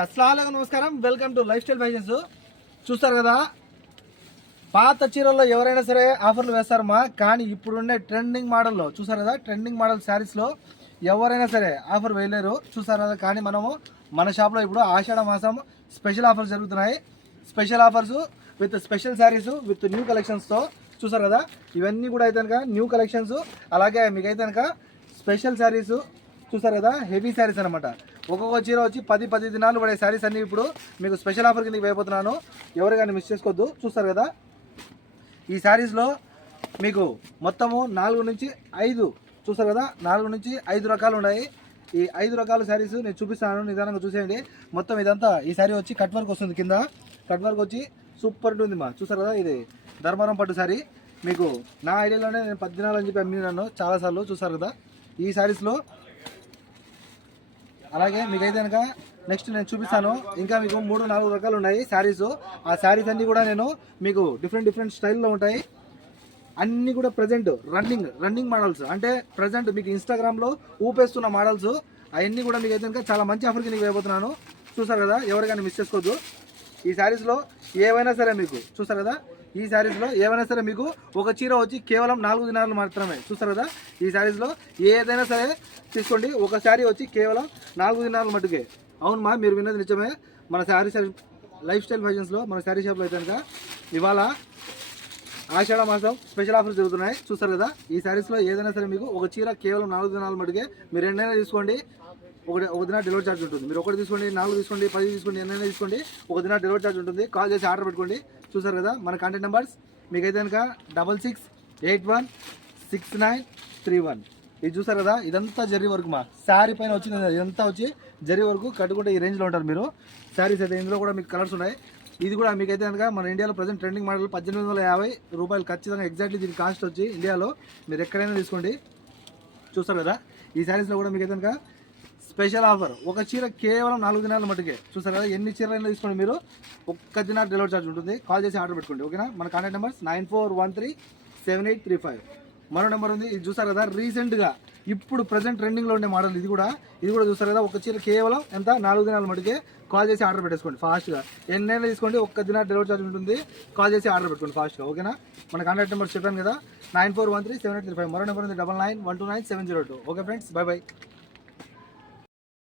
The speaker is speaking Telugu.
అస్సలాముఅలైకుం నమస్కారం. Welcome to life style fashions. చూస్తారు కదా, పాత చీరల్లో ఎవరైనా సరే ఆఫర్లు వేస్తారమ్మా. కానీ ఇప్పుడుండే ట్రెండింగ్ మోడల్లో చూసారు కదా, ట్రెండింగ్ మోడల్ శారీస్లో ఎవరైనా సరే ఆఫర్ వేయలేరు. చూసారు కదా, కానీ మనము మన షాప్లో ఇప్పుడు ఆషాఢ మాసం స్పెషల్ ఆఫర్స్ జరుగుతున్నాయి. Special offers with special saris with new కలెక్షన్స్తో చూసారు కదా. ఇవన్నీ కూడా అయితే కనుక న్యూ కలెక్షన్స్, అలాగే మీకు అయితే కనుక స్పెషల్ శారీస్ చూసారు కదా, హెవీ శారీస్ అనమాట. ఒక్కొక్క చీర వచ్చి 10 దినాలు పడే శారీస్ అన్ని ఇప్పుడు మీకు స్పెషల్ ఆఫర్ కిందకి వేయబోతున్నాను. ఎవరు కానీ మిస్ చేసుకోవద్దు. చూస్తారు కదా, ఈ శారీస్లో మీకు మొత్తము 4 నుంచి 5 చూస్తారు కదా, 4 నుంచి 5 రకాలు ఉన్నాయి. ఈ 5 రకాల శారీస్ నేను చూపిస్తాను, నిదానంగా చూసేయండి. మొత్తం ఇదంతా ఈ శారీ వచ్చి కట్ వర్క్ వస్తుంది. కింద కట్ వర్క్ వచ్చి సూపర్ ఉంటుంది మా. చూస్తారు కదా, ఇది ధర్మవరం పట్టు శారీ. మీకు నా ఐడియాలోనే నేను 10 దినాలు అని చెప్పి అమ్మినాను చాలాసార్లు. చూస్తారు కదా ఈ శారీస్లో. అలాగే మీకైతే కనుక నెక్స్ట్ నేను చూపిస్తాను. ఇంకా మీకు 3-4 రకాలు ఉన్నాయి శారీస్. ఆ శారీస్ అన్నీ కూడా నేను మీకు డిఫరెంట్ స్టైల్లో ఉంటాయి. అన్నీ కూడా ప్రజెంట్ రన్నింగ్ మోడల్స్, అంటే ప్రజెంట్ మీకు ఇన్స్టాగ్రామ్లో ఊపేస్తున్న మోడల్స్. అవన్నీ కూడా మీకు అయితే కనుక చాలా మంచి ఆఫర్కి నేను వేయబోతున్నాను. చూసారు కదా, ఎవరికైనా మిస్ చేసుకోవద్దు. ఈ శారీస్లో ఏవైనా సరే మీకు చూస్తారు కదా, ఈ శారీస్లో ఏవైనా సరే మీకు ఒక చీర వచ్చి కేవలం 4 దినాలు మాత్రమే. చూస్తారు కదా, ఈ శారీస్లో ఏదైనా సరే తీసుకోండి. ఒక శారీ వచ్చి కేవలం 4 దినాలు మట్టుకే. అవును మా, మీరు విన్నది నిజమే. మన శారీ లైఫ్ స్టైల్ ఫ్యాషన్స్లో మన శారీ షాప్లో అయితే కనుక ఇవాళ ఆషాఢ మాసం స్పెషల్ ఆఫర్స్ జరుగుతున్నాయి. చూస్తారు కదా, ఈ శారీస్లో ఏదైనా సరే మీకు ఒక చీర కేవలం 4 దినాలు మట్టుకే. మీరు ఎన్నైనా తీసుకోండి, ఒక దిన డెలివరీ ఛార్జ్ ఉంటుంది. మీరు ఒకటి తీసుకోండి, 4 తీసుకోండి, 10 తీసుకోండి, ఎన్నైనా తీసుకోండి, ఒక దిన డెలివరీ ఛార్జ్ ఉంటుంది. కాల్ చేసి ఆర్డర్ పెట్టుకోండి. చూసారు కదా, మన కాంటాక్ట్ నెంబర్స్ మీకైతే కనుక 66816931. ఇది చూసారు కదా, ఇదంతా జరీ వర్క్ మా. శారీ పైన వచ్చింది ఇదంతా వచ్చి జరీ వర్క్ కట్టుకుంటే ఈ రేంజ్లో ఉంటారు మీరు. శారీస్ అయితే ఇందులో కూడా మీకు కలర్స్ ఉన్నాయి. ఇది కూడా మీకైతే కనుక మన ఇండియాలో ప్రజెంట్ ట్రెండింగ్ మోడల్ 1850 రూపాయలు ఖచ్చితంగా ఎగ్జాక్ట్లీ దీని కాస్ట్ వచ్చి ఇండియాలో. మీరు ఎక్కడైనా తీసుకోండి. చూస్తారు కదా, ఈ శారీస్లో కూడా మీకైతే కనుక స్పెషల్ ఆఫర్. ఒక చీర కేవలం 4 దినాల మటుకే. చూస్తారు కదా, ఎన్ని చీరలైనా తీసుకోండి మీరు, ఒక్క దిన డెలివరీ ఛార్జ్ ఉంటుంది. కాల్ చేసి ఆర్డర్ పెట్టుకోండి. ఓకేనా. మన కాంటాక్ట్ నెంబర్స్ 94137835. మరో నెంబర్ ఉంది. ఇది చూసారు కదా, రీసెంట్గా ఇప్పుడు ప్రజెంట్ ట్రెండింగ్లో ఉండే మోడల్. ఇది కూడా చూస్తారు కదా, ఒక చీర కేవలం ఎంత 4 దినాల మటుకే. కాల్ చేసి ఆర్డర్ పెట్టేసుకోండి ఫాస్ట్గా. ఎన్నైనా తీసుకోండి, ఒక్క దిన డెలివరీ ఛార్జ్ ఉంటుంది. కాల్ చేసి ఆర్డర్ పెట్టుకోండి ఫాస్ట్గా. ఓకేనా. మన కాంటాక్ట్ నెంబర్ చెప్పాను కదా, 94137835. మరో నెంబర్ ఉంది 99129702. Okay friends, by.